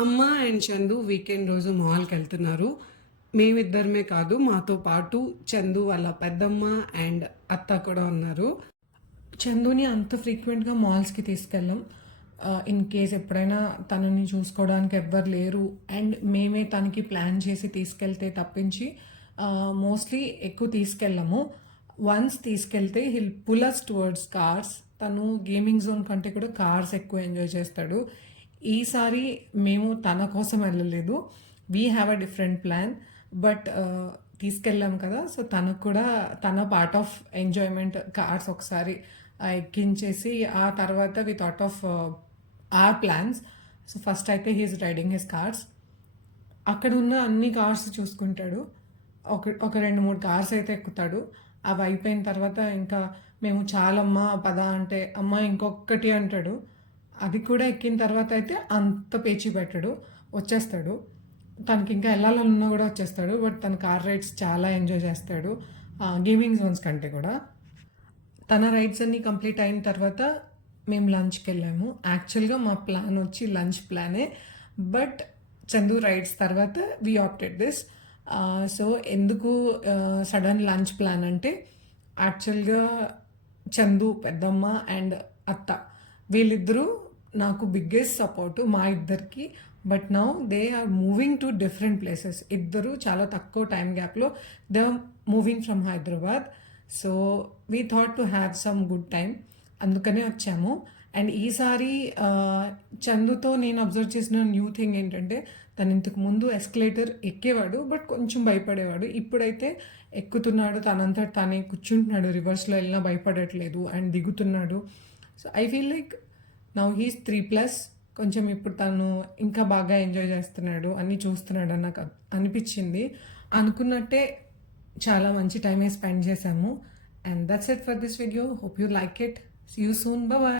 అమ్మ and Chandu weekend రోజు మాల్కి వెళ్తున్నారు. మేమిద్దరమే కాదు, మాతో పాటు చందు వాళ్ళ పెద్దమ్మ అండ్ అత్త కూడా ఉన్నారు. చందుని అంత ఫ్రీక్వెంట్గా మాల్స్కి తీసుకెళ్ళాం. ఇన్ కేస్ ఎప్పుడైనా తనని చూసుకోవడానికి ఎవ్వరు లేరు అండ్ మేమే తనకి ప్లాన్ చేసి తీసుకెళ్తే తప్పించి మోస్ట్లీ ఎక్కువ తీసుకెళ్ళము. వన్స్ తీసుకెళ్తే హిల్ పుల్ టువర్డ్స్ కార్స్. తను గేమింగ్ జోన్ కంటే కూడా కార్స్ ఎక్కువ ఎంజాయ్ చేస్తాడు. ఈసారి మేము తన కోసం వెళ్ళలేదు. We have a different plan. But తీసుకెళ్ళాం కదా, సో తనకు కూడా తన పార్ట్ ఆఫ్ ఎంజాయ్మెంట్ కార్స్ ఒకసారి ఎక్కించేసి ఆ తర్వాత we thought of our plans. So first అయితే హీఈస్ రైడింగ్ హిస్ కార్స్. అక్కడ ఉన్న అన్ని కార్స్ చూసుకుంటాడు. ఒక 2-3 కార్స్ అయితే ఎక్కుతాడు. అవి అయిపోయిన తర్వాత ఇంకా మేము చాలమ్మా పద అంటే అమ్మ ఇంకొకటి అంటాడు. అది కూడా ఎక్కిన తర్వాత అయితే అంత పేచీ పెట్టాడు, వచ్చేస్తాడు. తనకి ఇంకా వెళ్ళాలన్నా కూడా వచ్చేస్తాడు. బట్ తన కార్ రైడ్స్ చాలా ఎంజాయ్ చేస్తాడు, గేమింగ్ జోన్స్ కంటే కూడా. తన రైడ్స్ అన్నీ కంప్లీట్ అయిన తర్వాత మేము లంచ్కి వెళ్ళాము. యాక్చువల్గా మా ప్లాన్ వచ్చి లంచ్ ప్లానే, బట్ చందు రైడ్స్ తర్వాత వి ఆప్టెడ్ దిస్. సో ఎందుకు సడన్ లంచ్ ప్లాన్ అంటే, యాక్చువల్గా చందు పెద్దమ్మ అండ్ అత్త వీళ్ళిద్దరూ నాకు బిగ్గెస్ట్ సపోర్టు మా ఇద్దరికి. But now they are moving to different places. ఇద్దరు చాలా తక్కువ టైం గ్యాప్లో they are moving from Hyderabad. So we thought to have some good time, అందుకనే వచ్చాము. అండ్ ఈసారి చందుతో నేను అబ్జర్వ్ చేసిన న్యూ థింగ్ ఏంటంటే, తను ఇంతకు ముందు ఎస్కలేటర్ ఎక్కేవాడు బట్ కొంచెం భయపడేవాడు. ఇప్పుడైతే ఎక్కుతున్నాడు, తనంతా తానే కూర్చుంటున్నాడు, రివర్స్లో వెళ్ళినా భయపడట్లేదు అండ్ దిగుతున్నాడు. So I feel like now he's 3+. కొంచెం ఇప్పుడు తను ఇంకా బాగా ఎంజాయ్ చేస్తున్నాడు, అన్నీ చూస్తున్నాడు అని నాకు అనిపించింది. అనుకున్నట్టే చాలా మంచి టైమే స్పెండ్ చేశాము. And that's it for this video. Hope you like it. See you soon. Bye.